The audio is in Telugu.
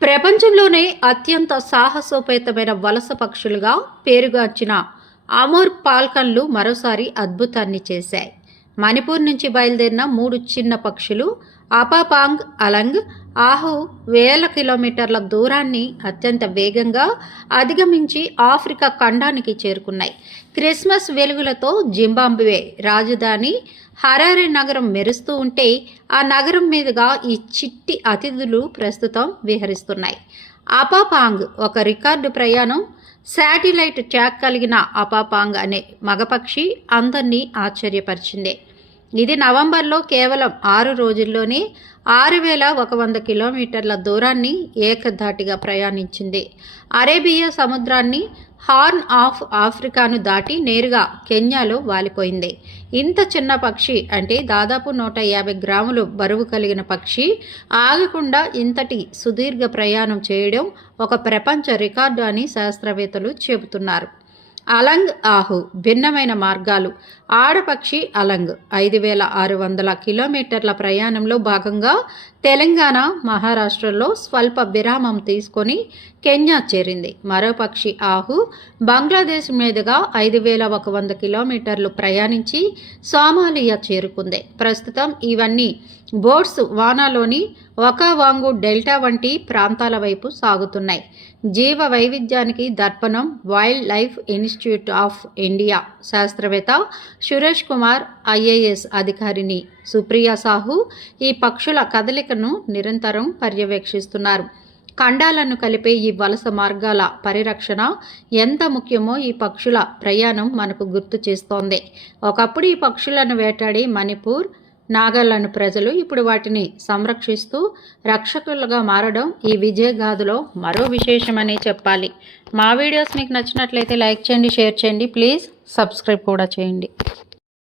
ప్రపంచంలోనే అత్యంత సాహసోపేతమైన వలస పక్షులుగా పేరుగాంచిన అమూర్ ఫాల్కన్లు మరోసారి అద్భుతాన్ని చేశాయి. మణిపూర్ నుంచి బయలుదేరిన 3 చిన్న పక్షులు అపాపాంగ్, అలంగ్, ఆహు వేల కిలోమీటర్ల దూరాన్ని అత్యంత వేగంగా అధిగమించి ఆఫ్రికా ఖండానికి చేరుకున్నాయి. క్రిస్మస్ వెలుగులతో జింబాబ్వే రాజధాని హరారే నగరం మెరుస్తూ ఉంటే ఆ నగరం మీదుగా ఈ చిట్టి అతిథులు ప్రస్తుతం విహరిస్తున్నాయి. అపాపాంగ్ ఒక రికార్డు ప్రయాణం. శాటిలైట్ ట్యాగ్ కలిగిన అపాపాంగ్ అనే మగపక్షి అందరినీ ఆశ్చర్యపరిచింది. ఇది నవంబర్లో కేవలం 6 రోజుల్లోనే 6100 కిలోమీటర్ల దూరాన్ని ఏకధాటిగా ప్రయాణించింది. అరేబియా సముద్రాన్ని, హార్న్ ఆఫ్ ఆఫ్రికాను దాటి నేరుగా కెన్యాలో వాలిపోయింది. ఇంత చిన్న పక్షి అంటే దాదాపు 150 గ్రాములు బరువు కలిగిన పక్షి ఆగకుండా ఇంతటి సుదీర్ఘ ప్రయాణం చేయడం ఒక ప్రపంచ రికార్డు అని శాస్త్రవేత్తలు చెబుతున్నారు. అలంగ్, ఆహు భిన్నమైన మార్గాలు. ఆడపక్షి అలంగ్ 5600 కిలోమీటర్ల ప్రయాణంలో భాగంగా తెలంగాణ, మహారాష్ట్రలో స్వల్ప విరామం తీసుకొని కెన్యా చేరింది. మరో పక్షి ఆహు బంగ్లాదేశ్ మీదుగా 5100 కిలోమీటర్లు ప్రయాణించి సోమాలియా చేరుకుంది. ప్రస్తుతం ఇవన్నీ బోట్స్ వానాలోని ఒకావాంగు డెల్టా వంటి ప్రాంతాల వైపు సాగుతున్నాయి. జీవ వైవిధ్యానికి దర్పణం wildlife institute of India శాస్త్రవేత్త సురేష్ కుమార్, ఐఏఎస్ అధికారిని సుప్రియా సాహు ఈ పక్షుల కదలికను నిరంతరం పర్యవేక్షిస్తున్నారు. ఖండాలను కలిపే ఈ వలస మార్గాల పరిరక్షణ ఎంత ముఖ్యమో ఈ పక్షుల ప్రయాణం మనకు గుర్తు చేస్తోంది. ఒకప్పుడు ఈ పక్షులను వేటాడి మణిపూర్, నాగాలాండ్ ప్రజలు ఇప్పుడు వాటిని సంరక్షిస్తూ రక్షకులుగా మారడం ఈ విజయగాథలో మరో విశేషమనే చెప్పాలి. మా వీడియోస్ మీకు నచ్చినట్లయితే లైక్ చేయండి, షేర్ చేయండి, ప్లీజ్ సబ్స్క్రైబ్ కూడా చేయండి.